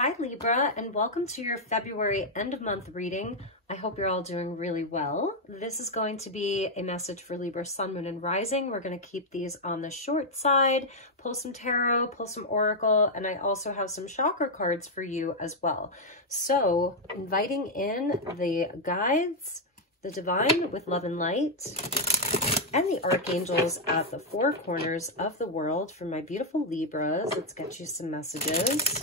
Hi Libra, and welcome to your February end of month reading. I hope you're all doing really well. This is going to be a message for Libra, Sun, Moon, and Rising. We're going to keep these on the short side, pull some tarot, pull some oracle, and I also have some chakra cards for you as well. So inviting in the guides, the divine with love and light, and the archangels at the four corners of the world for my beautiful Libras. Let's get you some messages.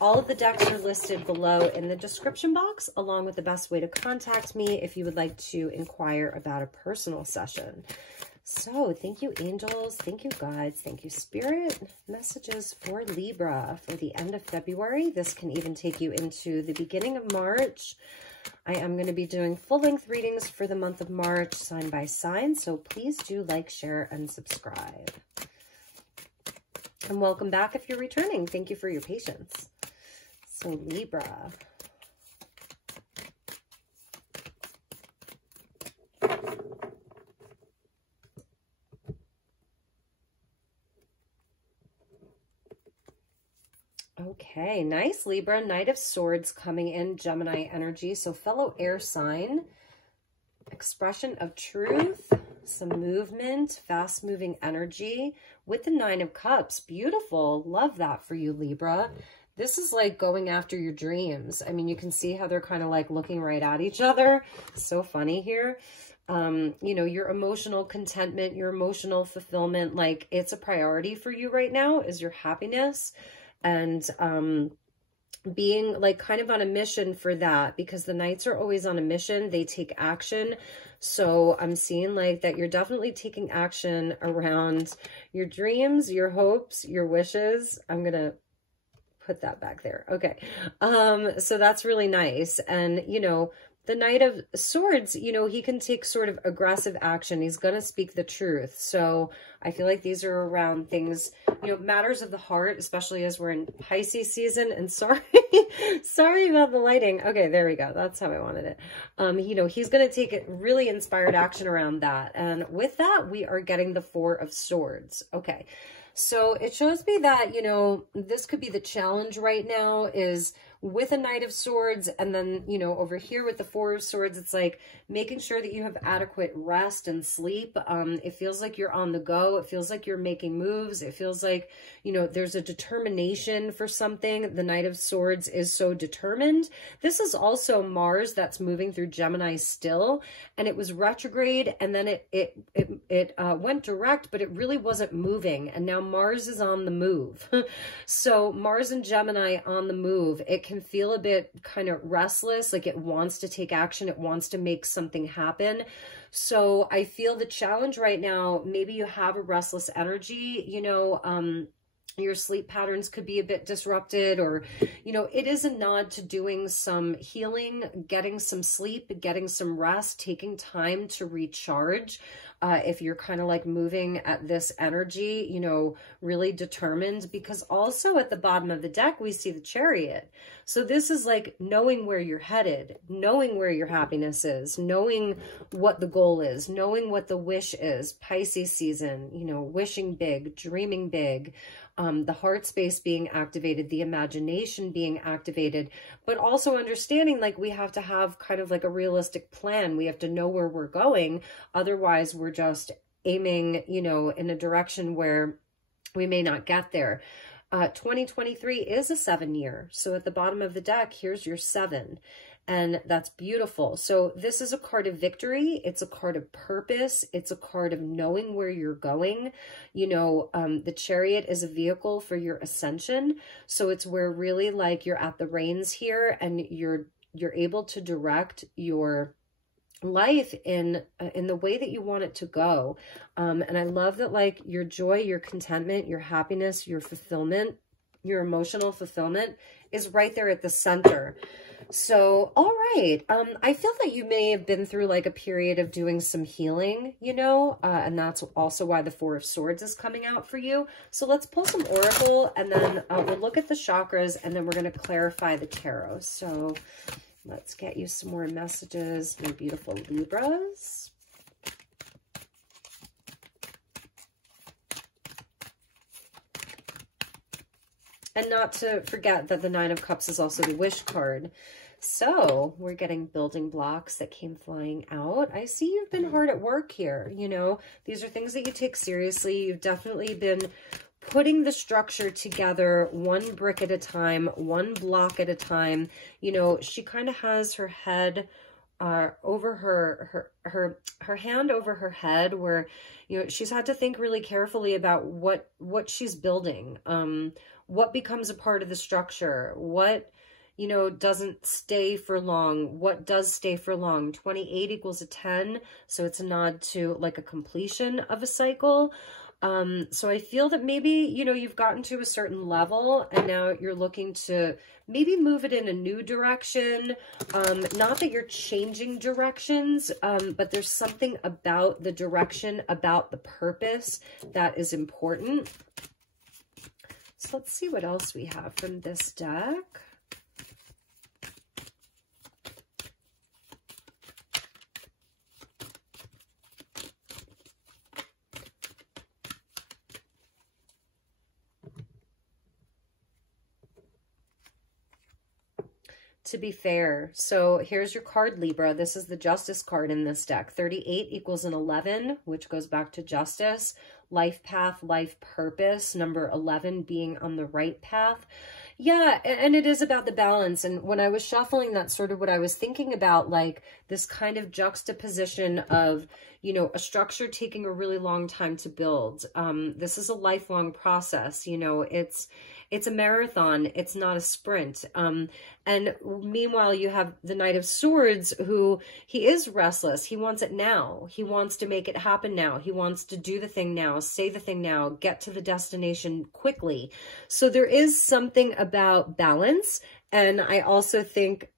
All of the decks are listed below in the description box, along with the best way to contact me if you would like to inquire about a personal session. So thank you, angels. Thank you, guides. Thank you, spirit. Messages for Libra for the end of February. This can even take you into the beginning of March. I am going to be doing full-length readings for the month of March, sign by sign. So please do like, share, and subscribe. And welcome back if you're returning. Thank you for your patience. So Libra. Okay, nice Libra. Knight of Swords coming in, Gemini energy. So fellow air sign, expression of truth, some movement, fast moving energy with the Nine of Cups. Beautiful. Love that for you, Libra. This is like going after your dreams. I mean, you can see how they're kind of like looking right at each other. So funny here. You know, your emotional contentment, your emotional fulfillment, like it's a priority for you right now is your happiness. And being like kind of on a mission for that, because the Knights are always on a mission. They take action. So I'm seeing like that you're definitely taking action around your dreams, your hopes, your wishes. I'm going to put that back there. Okay. So that's really nice. And, you know, the Knight of Swords, you know, he can take sort of aggressive action. He's going to speak the truth. So I feel like these are around things, you know, matters of the heart, especially as we're in Pisces season. And sorry, sorry about the lighting. Okay, there we go. That's how I wanted it. You know, he's going to take really inspired action around that. And with that, we are getting the Four of Swords. Okay. So it shows me that, you know, this could be the challenge right now is with a Knight of Swords. And then, you know, over here with the Four of Swords, it's like making sure that you have adequate rest and sleep. It feels like you're on the go. It feels like you're making moves. It feels like, you know, there's a determination for something. The Knight of Swords is so determined. This is also Mars that's moving through Gemini still, and it was retrograde, and then it went direct, but it really wasn't moving. And now Mars is on the move. So Mars and Gemini on the move. It can feel a bit kind of restless, like it wants to take action. It wants to make something happen. So I feel the challenge right now, maybe you have a restless energy, you know, your sleep patterns could be a bit disrupted, or, you know, it is a nod to doing some healing, getting some sleep, getting some rest, taking time to recharge. If you're kind of like moving at this energy, you know, really determined, because also at the bottom of the deck, we see the Chariot. So this is like knowing where you're headed, knowing where your happiness is, knowing what the goal is, knowing what the wish is. Pisces season, you know, wishing big, dreaming big, the heart space being activated, the imagination being activated, but also understanding like we have to have kind of like a realistic plan. We have to know where we're going. Otherwise, we're just aiming, you know, in a direction where we may not get there. 2023 is a 7-year. So at the bottom of the deck, here's your 7. And that's beautiful. So this is a card of victory. It's a card of purpose. It's a card of knowing where you're going. You know, the Chariot is a vehicle for your ascension. So it's where really like you're at the reins here, and you're able to direct your life in the way that you want it to go. And I love that like your joy, your contentment, your happiness, your fulfillment, your emotional fulfillment is right there at the center. So, all right. I feel that you may have been through like a period of doing some healing, you know, and that's also why the Four of Swords is coming out for you. So let's pull some oracle, and then we'll look at the chakras, and then we're going to clarify the tarot. So let's get you some more messages, my beautiful Libras. And not to forget that the Nine of Cups is also the wish card. So we're getting building blocks that came flying out. I see you've been hard at work here. You know, these are things that you take seriously. You've definitely been putting the structure together one brick at a time, one block at a time. You know, she kind of has her head over her hand over her head, where, you know, she's had to think really carefully about what she's building, what becomes a part of the structure, what, you know, doesn't stay for long, what does stay for long. 28 equals a 10, so it's a nod to like a completion of a cycle. So I feel that maybe, you know, you've gotten to a certain level and now you're looking to maybe move it in a new direction. Not that you're changing directions, but there's something about the direction, about the purpose that is important. So let's see what else we have from this deck. To be fair, so here's your card, Libra. This is the Justice card in this deck. 38 equals an 11, which goes back to justice, life path, life purpose, number 11 being on the right path. Yeah, and it is about the balance. And when I was shuffling, that's sort of what I was thinking about, like this kind of juxtaposition of, you know, a structure taking a really long time to build. This is a lifelong process. You know, it's a marathon. It's not a sprint. And meanwhile, you have the Knight of Swords, who he is restless. He wants it now. He wants to make it happen now. He wants to do the thing now, say the thing now, get to the destination quickly. So there is something about balance. And I also think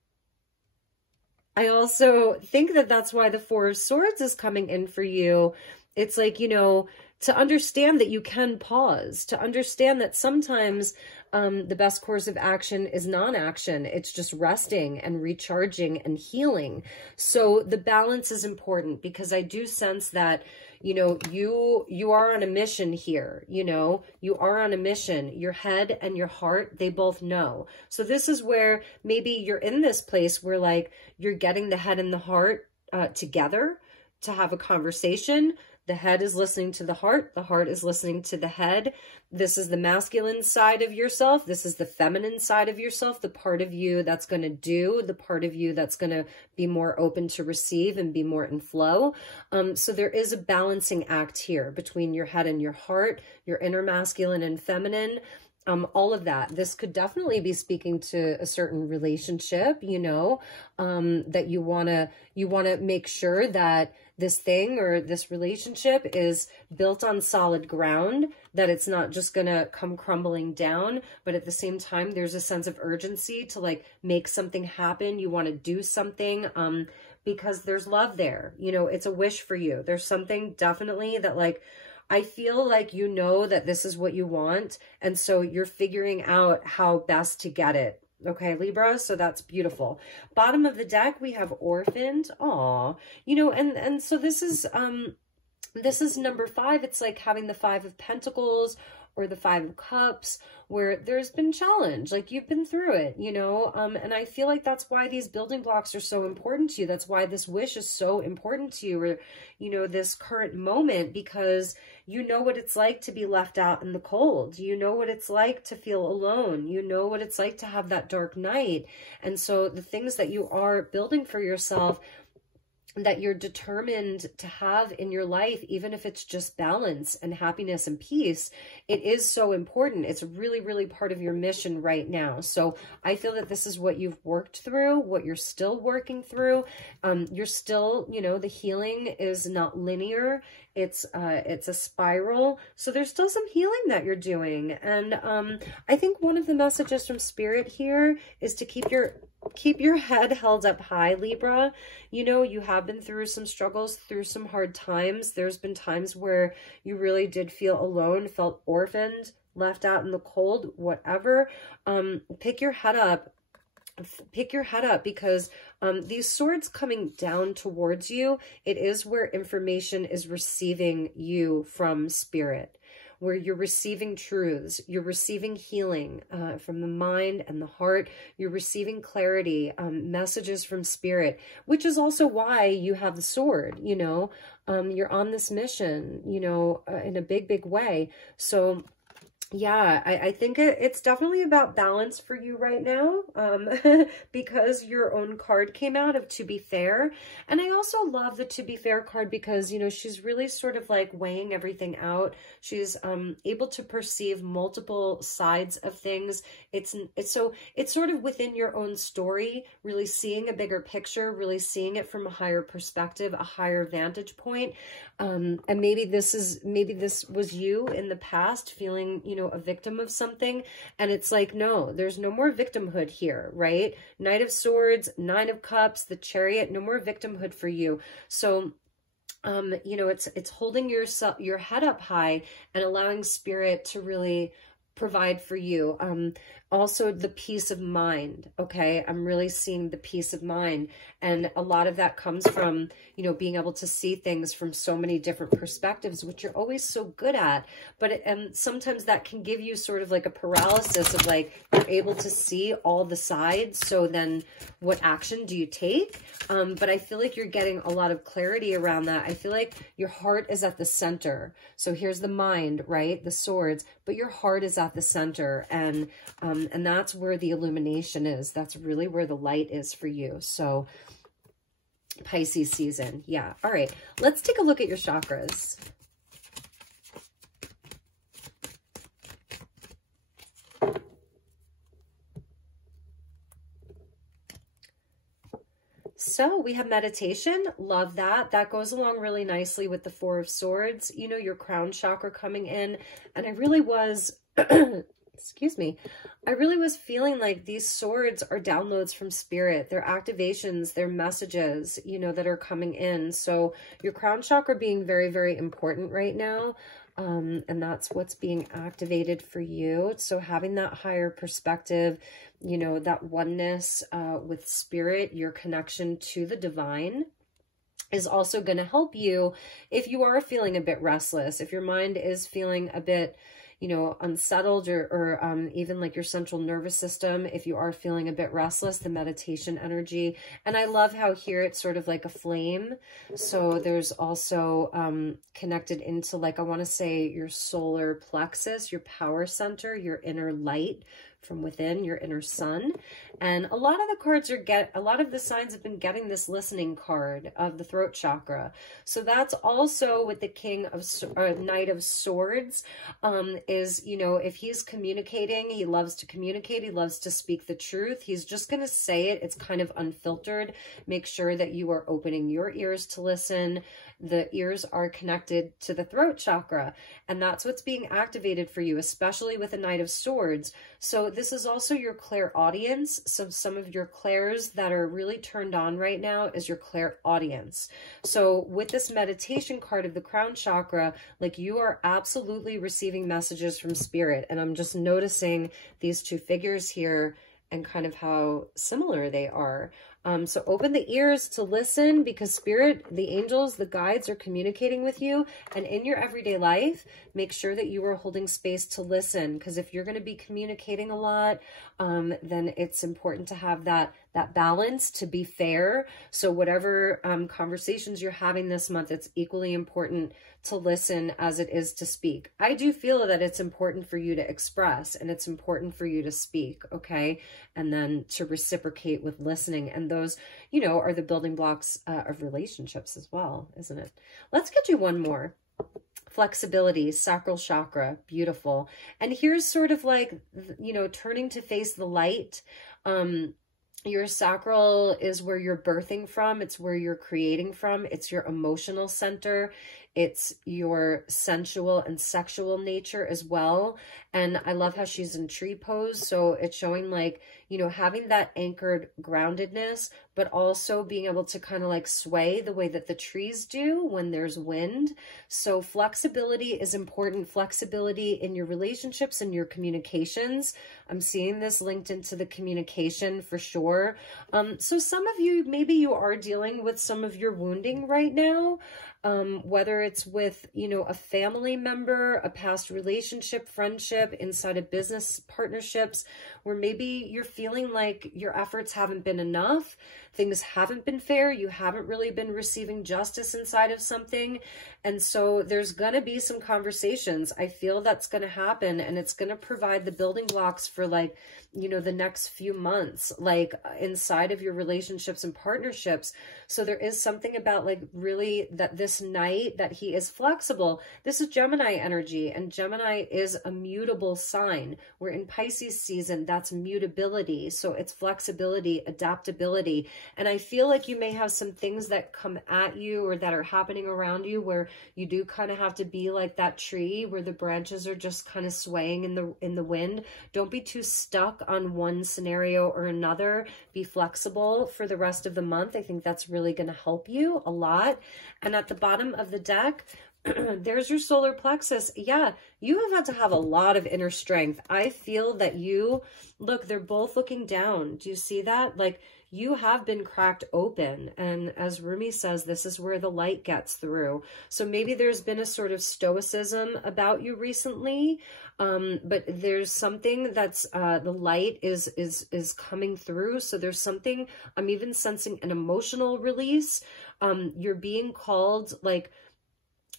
that that's why the Four of Swords is coming in for you. It's like, you know, to understand that you can pause, to understand that sometimes the best course of action is non-action. It's just resting and recharging and healing. So the balance is important, because I do sense that, you know, you are on a mission here. You know, you are on a mission. Your head and your heart, they both know. So this is where maybe you're in this place where, like, you're getting the head and the heart together to have a conversation. The head is listening to the heart is listening to the head. This is the masculine side of yourself. This is the feminine side of yourself, the part of you that's going to do, the part of you that's going to be more open to receive and be more in flow. So there is a balancing act here between your head and your heart, your inner masculine and feminine. All of that. This could definitely be speaking to a certain relationship, you know, that you want to make sure that this thing or this relationship is built on solid ground, that it's not just going to come crumbling down, but at the same time, there's a sense of urgency to, like, make something happen. You want to do something, because there's love there. You know, it's a wish for you. There's something definitely that, like, I feel like you know that this is what you want, and so you're figuring out how best to get it. Okay, Libra, so that's beautiful. Bottom of the deck, we have orphaned. Aw, you know, and so this is number 5. It's like having the 5 of Pentacles or the 5 of Cups, where there's been challenge, like you've been through it, you know, and I feel like that's why these building blocks are so important to you. That's why this wish is so important to you, or, you know, this current moment, because you know what it's like to be left out in the cold. You know what it's like to feel alone. You know what it's like to have that dark night. And so the things that you are building for yourself, that you're determined to have in your life, even if it's just balance and happiness and peace, it is so important. It's really, really part of your mission right now. So I feel that this is what you've worked through, what you're still working through. You're still, you know, the healing is not linear. It's a spiral. So there's still some healing that you're doing. And I think one of the messages from Spirit here is to keep your head held up high, Libra. You know, you have been through some struggles, through some hard times. There's been times where you really did feel alone, felt orphaned, left out in the cold, whatever. Pick your head up. Pick your head up, because these swords coming down towards you, it is where information is receiving you from Spirit. where you're receiving truths, you're receiving healing from the mind and the heart, you're receiving clarity, messages from spirit, which is also why you have the sword, you know, you're on this mission, you know, in a big, big way. So yeah, I think it's definitely about balance for you right now, because your own card came out of To Be Fair. And I also love the To Be Fair card because, you know, she's really sort of like weighing everything out. She's able to perceive multiple sides of things. It's sort of within your own story, really seeing a bigger picture, really seeing it from a higher perspective, a higher vantage point. And maybe this was you in the past feeling, you know, a victim of something. And it's like, no, there's no more victimhood here, right? Knight of Swords, Nine of Cups, the Chariot, no more victimhood for you. So, you know, it's holding your head up high and allowing spirit to really provide for you. Also the peace of mind. Okay. I'm really seeing the peace of mind. And a lot of that comes from, you know, being able to see things from so many different perspectives, which you're always so good at. But and sometimes that can give you sort of like a paralysis of like, you're able to see all the sides. So then what action do you take? But I feel like you're getting a lot of clarity around that. I feel like your heart is at the center. So here's the mind, right? The swords, but your heart is at the center. And that's where the illumination is. That's really where the light is for you. So Pisces season. Yeah. All right. Let's take a look at your chakras. So we have meditation. Love that. That goes along really nicely with the Four of Swords. You know, your crown chakra coming in. And I really was... excuse me, I really was feeling like these swords are downloads from spirit. They're activations, they're messages, you know, that are coming in. So your crown chakra being very, very important right now. And that's what's being activated for you. So having that higher perspective, you know, that oneness with spirit, your connection to the divine is also going to help you if you are feeling a bit restless, if your mind is feeling a bit, you know, unsettled or even like your central nervous system, if you are feeling a bit restless, the meditation energy. And I love how here it's sort of like a flame. So there's also connected into, like, I want to say your solar plexus, your power center, your inner light from within, your inner sun. And a lot of the cards a lot of the signs have been getting this listening card of the throat chakra. So that's also with the King of Knight of Swords, is, you know, if he's communicating, he loves to communicate, he loves to speak the truth. He's just going to say it. It's kind of unfiltered. Make sure that you are opening your ears to listen. The ears are connected to the throat chakra, and that's what's being activated for you, especially with the Knight of Swords. So this is also your clairaudience. So some of your clairs that are really turned on right now is your clairaudience. So with this meditation card of the crown chakra, like, you are absolutely receiving messages from spirit. And I'm just noticing these two figures here and kind of how similar they are. So open the ears to listen, because spirit, the angels, the guides are communicating with you. And in your everyday life, make sure that you are holding space to listen, because if you're going to be communicating a lot, then it's important to have that balance, to be fair. So whatever conversations you're having this month, it's equally important to listen as it is to speak. I do feel that it's important for you to express, and it's important for you to speak, okay? And then to reciprocate with listening. And those, you know, are the building blocks of relationships as well, isn't it? Let's get you one more. Flexibility, sacral chakra, beautiful. And here's sort of like, you know, turning to face the light. Your sacral is where you're birthing from. It's where you're creating from. It's your emotional center. It's your sensual and sexual nature as well. And I love how she's in tree pose. So it's showing, like, you know, having that anchored groundedness, but also being able to kind of like sway the way that the trees do when there's wind. So flexibility is important. Flexibility in your relationships and your communications. I'm seeing this linked into the communication for sure. So some of you, maybe you are dealing with some of your wounding right now. whether it's with, you know, a family member, a past relationship, friendship, inside of business partnerships, where maybe you're feeling like your efforts haven't been enough, things haven't been fair, you haven't really been receiving justice inside of something. And so there's going to be some conversations. I feel that's going to happen, and it's going to provide the building blocks for, like, you know, the next few months, like inside of your relationships and partnerships. So there is something about, like, really that this night that he is flexible. This is Gemini energy, and Gemini is a mutable sign. We're in Pisces season. That's mutability. So it's flexibility, adaptability. And I feel like you may have some things that come at you or that are happening around you where you do kind of have to be like that tree where the branches are just kind of swaying in the wind. Don't be too stuck on one scenario or another. Be flexible for the rest of the month. I think that's really going to help you a lot. And at the bottom of the deck, there's your solar plexus. Yeah, you have had to have a lot of inner strength. I feel that you, look, they're both looking down. Do you see that? Like, you have been cracked open. And as Rumi says, this is where the light gets through. So maybe there's been a sort of stoicism about you recently, but there's something that's, the light is coming through. So there's something, I'm even sensing an emotional release. You're being called, like,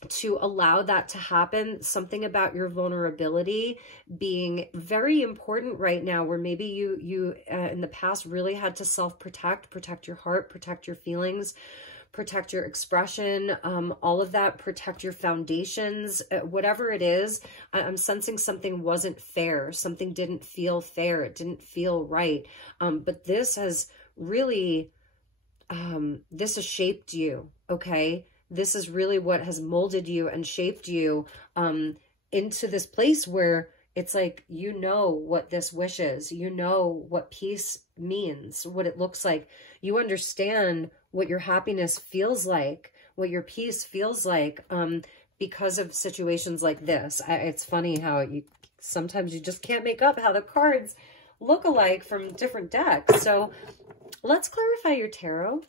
to allow that to happen. Something about your vulnerability being very important right now, where maybe you in the past really had to protect your heart, protect your feelings, protect your expression, all of that, protect your foundations, whatever it is. I'm sensing something wasn't fair. Something didn't feel fair. It didn't feel right. But this has really, this has shaped you. Okay. This is really what has molded you and shaped you into this place where it's like, you know what this wish is. You know what peace means, what it looks like. You understand what your happiness feels like, what your peace feels like, because of situations like this. It's funny how sometimes you just can't make up how the cards look alike from different decks. So let's clarify your tarot.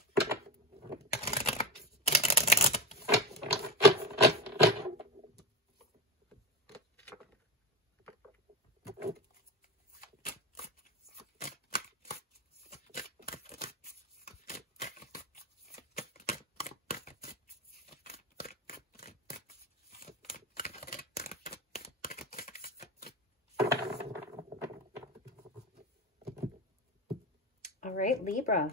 All right, Libra.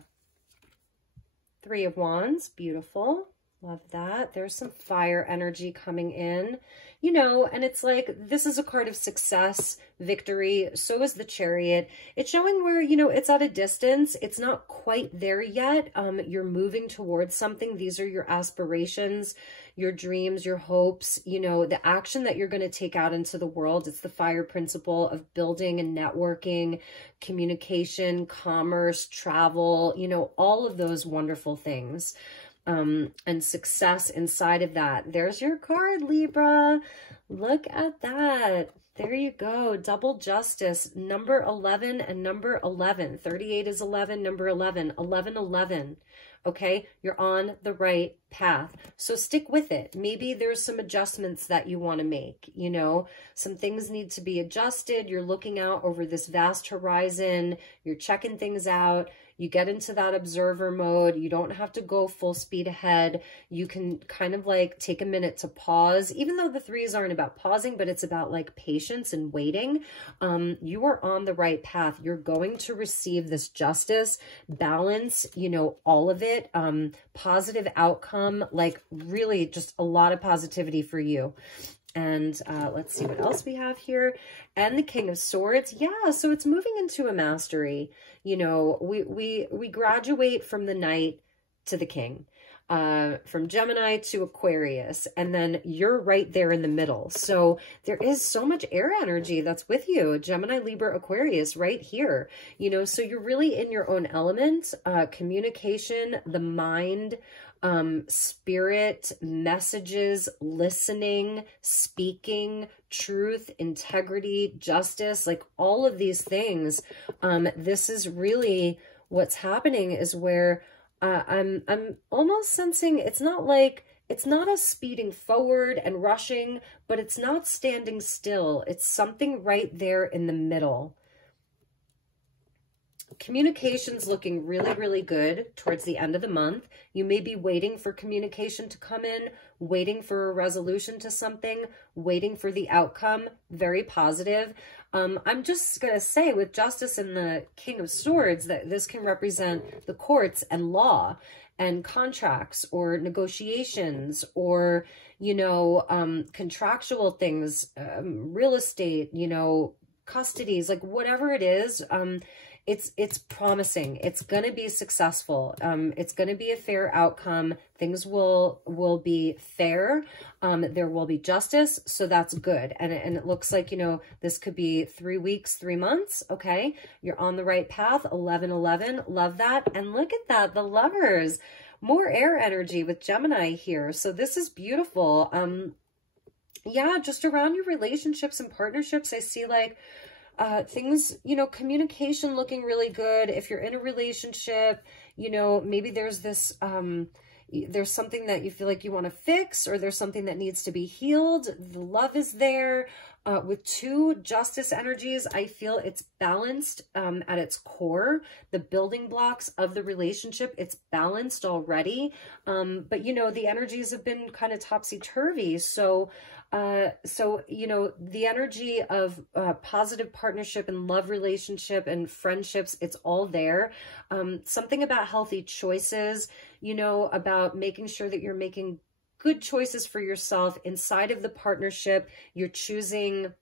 3 of Wands, beautiful. Love that. There's some fire energy coming in, you know, and it's like, this is a card of success, victory. So is the Chariot. It's showing where, you know, it's at a distance. It's not quite there yet. You're moving towards something. These are your aspirations, your dreams, your hopes, you know, the action that you're going to take out into the world. It's the fire principle of building and networking, communication, commerce, travel, you know, all of those wonderful things. And success inside of that. There's your card, Libra. Look at that. There you go. Double justice. Number 11 and number 11. 38 is 11, number 11. 11, 11. Okay, you're on the right path. So stick with it. Maybe there's some adjustments that you want to make. You know, some things need to be adjusted. You're looking out over this vast horizon. You're checking things out. You get into that observer mode. You don't have to go full speed ahead. You can kind of like take a minute to pause, even though the 3s aren't about pausing, but it's about like patience and waiting. You are on the right path. You're going to receive this justice, balance, you know, all of it, positive outcome, like really just a lot of positivity for you. And let's see what else we have here. And the King of Swords. Yeah, so it's moving into a mastery. You know, we graduate from the Knight to the King, from Gemini to Aquarius, and then you're right there in the middle. So there is so much air energy that's with you, Gemini, Libra, Aquarius, right here. You know, so you're really in your own element, communication, the mind, spirit, messages, listening, speaking, truth, integrity, justice, like all of these things. This is really what's happening, is where I'm almost sensing it's not like it's not us speeding forward and rushing, but it's not standing still. It's something right there in the middle. Communication's looking really, really good towards the end of the month. You may be waiting for communication to come in, waiting for a resolution to something, waiting for the outcome. Very positive. I'm just going to say with Justice and the King of Swords that this can represent the courts and law and contracts or negotiations or, you know, contractual things, real estate, you know, custodies, like whatever it is. It's promising. It's going to be successful. It's going to be a fair outcome. Things will be fair. There will be justice. So that's good. And it looks like, you know, this could be 3 weeks, 3 months. Okay. You're on the right path. 11-11. Love that. And look at that. The Lovers, more air energy with Gemini here. So this is beautiful. Yeah, just around your relationships and partnerships, I see like, things, you know, communication looking really good. If you're in a relationship, you know, maybe there's this, there's something that you feel like you want to fix, or there's something that needs to be healed. The love is there. With 2 Justice energies, I feel it's balanced at its core. The building blocks of the relationship, it's balanced already. But, you know, the energies have been kind of topsy-turvy. So, you know, the energy of positive partnership and love relationship and friendships, it's all there. Something about healthy choices, you know, about making sure that you're making good choices for yourself inside of the partnership. You're choosing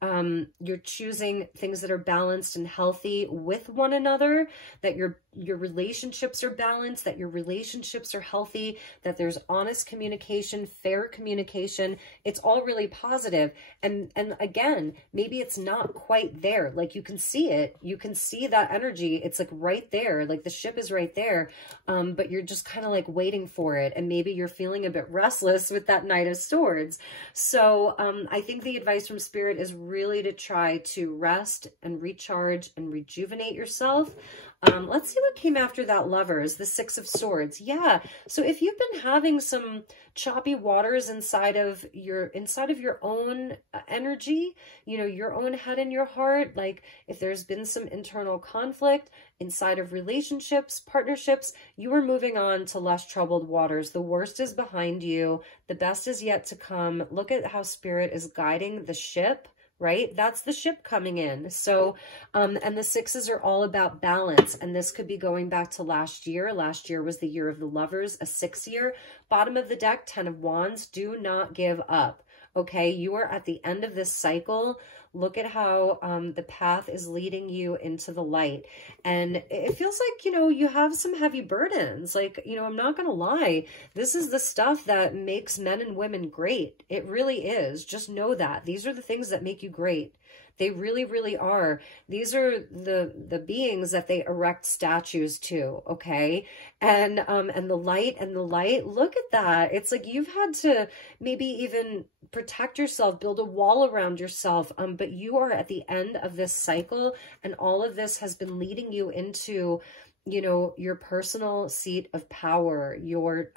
things that are balanced and healthy with one another, that your relationships are balanced, that your relationships are healthy, that there's honest communication, fair communication. It's all really positive. And again, maybe it's not quite there. Like you can see it, you can see that energy. It's like right there, like the ship is right there. But you're just kind of like waiting for it. And maybe you're feeling a bit restless with that Knight of Swords. So I think the advice from Spirit is really to try to rest and recharge and rejuvenate yourself. Let's see what came after that, Lovers, the 6 of Swords. Yeah. So if you've been having some choppy waters inside of your own energy, you know, your own head and your heart, like if there's been some internal conflict inside of relationships, partnerships, you are moving on to less troubled waters. The worst is behind you. The best is yet to come. Look at how Spirit is guiding the ship. Right? That's the ship coming in. So, and the 6s are all about balance. And this could be going back to last year. Last year was the year of the Lovers, a 6 year. Bottom of the deck, 10 of Wands. Do not give up. Okay. You are at the end of this cycle. Look at how the path is leading you into the light. And it feels like, you know, you have some heavy burdens. Like, you know, I'm not going to lie. This is the stuff that makes men and women great. It really is. Just know that. These are the things that make you great. They really, really are. These are the beings that they erect statues to, okay? And the light, look at that. It's like you've had to maybe even protect yourself, build a wall around yourself, but you are at the end of this cycle, and all of this has been leading you into, you know, your personal seat of power, your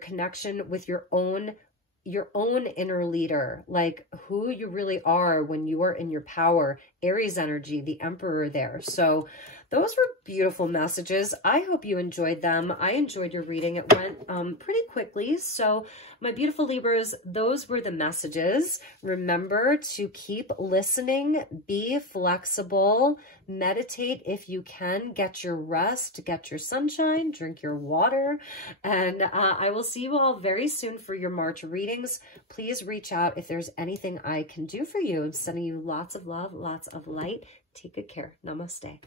connection with your own inner leader, like who you really are when you are in your power. Aries energy, the Emperor there. So those were beautiful messages. I hope you enjoyed them. I enjoyed your reading. It went pretty quickly. So my beautiful Libras, those were the messages. Remember to keep listening, be flexible, meditate if you can, get your rest, get your sunshine, drink your water. And I will see you all very soon for your March readings. Please reach out if there's anything I can do for you. I'm sending you lots of love, lots of light. Take good care. Namaste.